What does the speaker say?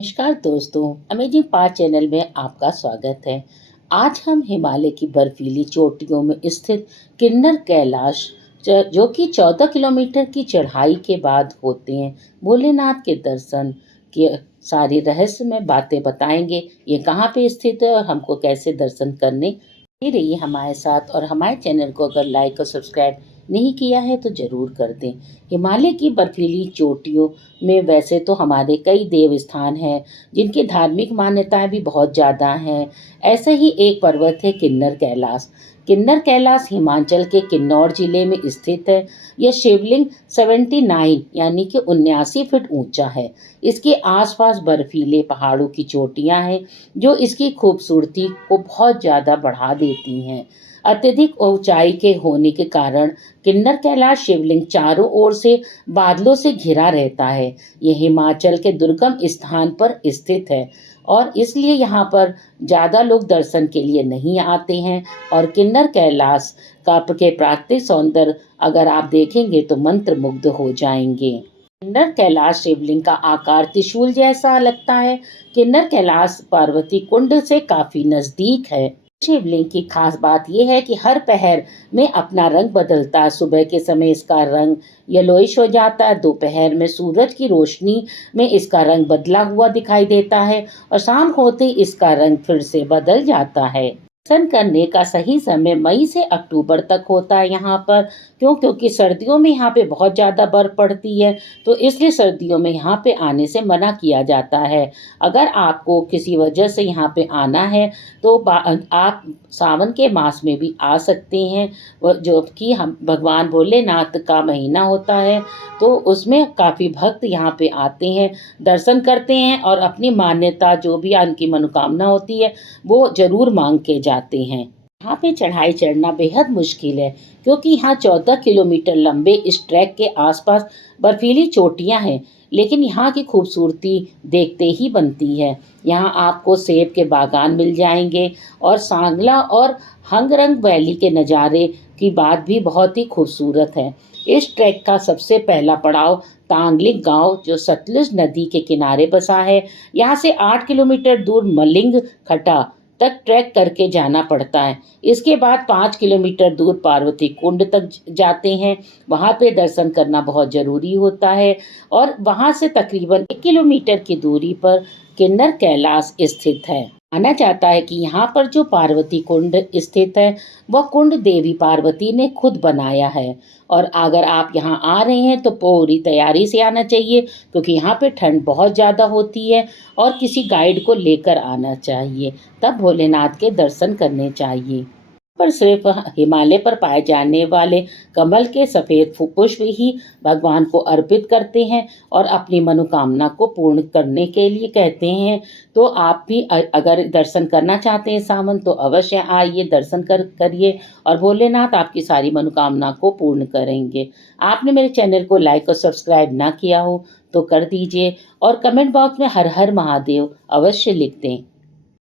नमस्कार दोस्तों, amazing park channel में आपका स्वागत है। आज हम हिमालय की बर्फीली चोटियों में स्थित किन्नर कैलाश जो कि 14 किलोमीटर की चढ़ाई के बाद होते हैं, भोलेनाथ के दर्शन के सारी रहस्यमय बातें बताएंगे। ये कहाँ पे स्थित है और हमको कैसे दर्शन करने। बने रहिए हमारे साथ और हमारे चैनल को अगर लाइक और सब्सक्राइब नहीं किया है तो ज़रूर कर दें। हिमालय की बर्फीली चोटियों में वैसे तो हमारे कई देव स्थान हैं जिनकी धार्मिक मान्यताएं भी बहुत ज़्यादा हैं। ऐसे ही एक पर्वत है किन्नर कैलाश। किन्नर कैलाश हिमाचल के किन्नौर जिले में स्थित है। यह शिवलिंग 79 यानी कि 79 फीट ऊंचा है। इसके आसपास बर्फीले पहाड़ों की चोटियां हैं जो इसकी खूबसूरती को बहुत ज़्यादा बढ़ा देती हैं। अत्यधिक ऊंचाई के होने के कारण किन्नर कैलाश शिवलिंग चारों ओर से बादलों से घिरा रहता है। यह हिमाचल के दुर्गम स्थान पर स्थित है और इसलिए यहाँ पर ज़्यादा लोग दर्शन के लिए नहीं आते हैं। और किन्नर कैलाश का के प्राकृतिक सौंदर्य अगर आप देखेंगे तो मंत्रमुग्ध हो जाएंगे। किन्नर कैलाश शिवलिंग का आकार त्रिशूल जैसा लगता है। किन्नर कैलाश पार्वती कुंड से काफी नजदीक है। शिवलिंग की खास बात यह है कि हर पहर में अपना रंग बदलता है। सुबह के समय इसका रंग येलोइश हो जाता है, दोपहर में सूरज की रोशनी में इसका रंग बदला हुआ दिखाई देता है और शाम होते ही इसका रंग फिर से बदल जाता है। दर्शन करने का सही समय मई से अक्टूबर तक होता है यहाँ पर। क्योंकि सर्दियों में यहाँ पे बहुत ज़्यादा बर्फ पड़ती है, तो इसलिए सर्दियों में यहाँ पे आने से मना किया जाता है। अगर आपको किसी वजह से यहाँ पे आना है तो आप सावन के मास में भी आ सकते हैं, जो कि हम भगवान भोलेनाथ का महीना होता है, तो उसमें काफ़ी भक्त यहाँ पे आते हैं, दर्शन करते हैं और अपनी मान्यता जो भी उनकी मनोकामना होती है वो ज़रूर मांग के जाते हैं। यहाँ पे चढ़ाई चढ़ना बेहद मुश्किल है क्योंकि यहाँ 14 किलोमीटर लंबे इस ट्रैक के आसपास बर्फीली चोटियाँ हैं, लेकिन यहाँ की खूबसूरती देखते ही बनती है। यहाँ आपको सेब के बागान मिल जाएंगे और सांगला और हंगरंग वैली के नज़ारे की बात भी बहुत ही खूबसूरत है। इस ट्रैक का सबसे पहला पड़ाव तांगलिंग गांव जो सतलुज नदी के किनारे बसा है। यहाँ से 8 किलोमीटर दूर मलिंग खटा तक ट्रैक करके जाना पड़ता है। इसके बाद 5 किलोमीटर दूर पार्वती कुंड तक जाते हैं। वहाँ पे दर्शन करना बहुत ज़रूरी होता है और वहाँ से तकरीबन 1 किलोमीटर की दूरी पर किन्नर कैलाश स्थित है। माना जाता है कि यहाँ पर जो पार्वती कुंड स्थित है वह कुंड देवी पार्वती ने खुद बनाया है। और अगर आप यहाँ आ रहे हैं तो पूरी तैयारी से आना चाहिए क्योंकि यहाँ पे ठंड बहुत ज़्यादा होती है और किसी गाइड को लेकर आना चाहिए, तब भोलेनाथ के दर्शन करने चाहिए। पर सिर्फ हिमालय पर पाए जाने वाले कमल के सफ़ेद पुष्प ही भगवान को अर्पित करते हैं और अपनी मनोकामना को पूर्ण करने के लिए कहते हैं। तो आप भी अगर दर्शन करना चाहते हैं सावन तो अवश्य आइए, दर्शन करिए और भोलेनाथ आपकी सारी मनोकामना को पूर्ण करेंगे। आपने मेरे चैनल को लाइक और सब्सक्राइब ना किया हो तो कर दीजिए और कमेंट बॉक्स में हर हर महादेव अवश्य लिख दें।